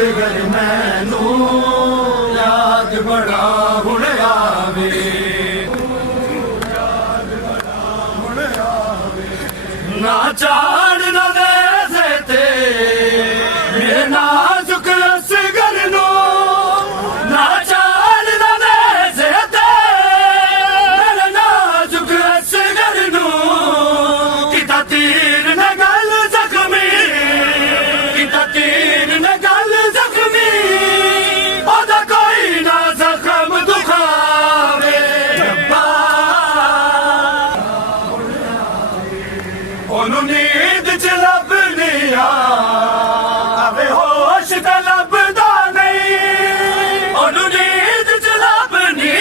असगर मैनू याद बड़ा हुण आवे ना चाड़ ना दे ते मेरे नाजुक असगर नू ना चाड़ ना दे ते मेरे नाजुक असगर नू किता तीर न गल जख्मी किता तीर न गल जख्मी ओदा कोई ना जख्म दुखावे रब्बा ओनू नींद च लभनी आवे होश ते लभदा नहीं ओनू नींद च लभनी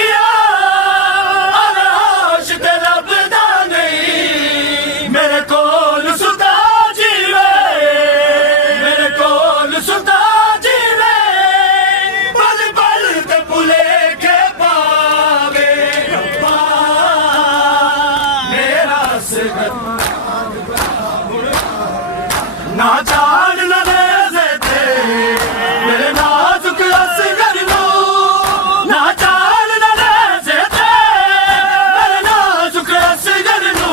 आवे होश ते लभदा नहीं मेरे कोल सुता जीवे मेरे कोल सुता जीवे पल पल ते भुलेखे पावे रब्बा मेरा असगर ना चाड़ ना दे ते मेरे नाजुक असगर नू ना चाड़ ना दे ते मेरे नाजुक असगर नू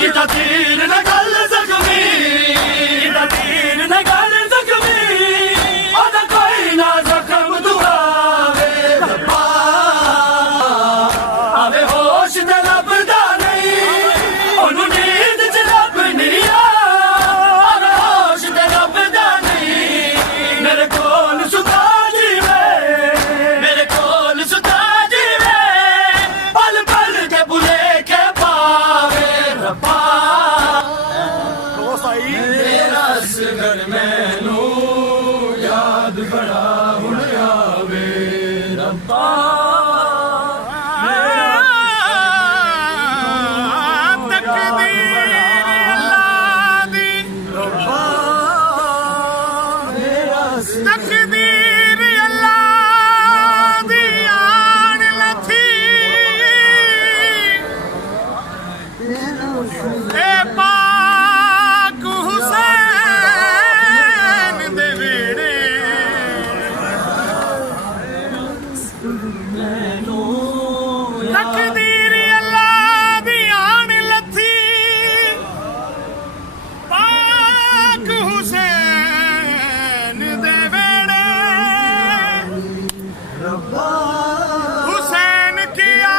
किता तीर न गल जख्मी किता तीर न गल जख्मी ओदा कोई ना जख्म दुआवे रब्बा आवे होश ते लभदा नहीं ओनू नींद च लभनी आवे होश ते लभदा नहीं मेरे कोल सुता जीवे मेरे कोल सुता जीवे पल पल के भुलेखे पावे रब्बा मेरा असगर मैनू याद बड़ा हुण आवे रब्बा तकदीर अल्लाह दी आन लथी ए पाक हुसैन दे वेड़े तकदीर अल्लाह दी आन लथी पाक हुसैन दे वेड़े हुसैन किया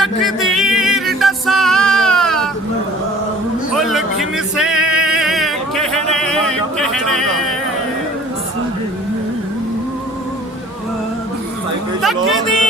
तकदीर डसा उलघिन से कहने कहने तकदीर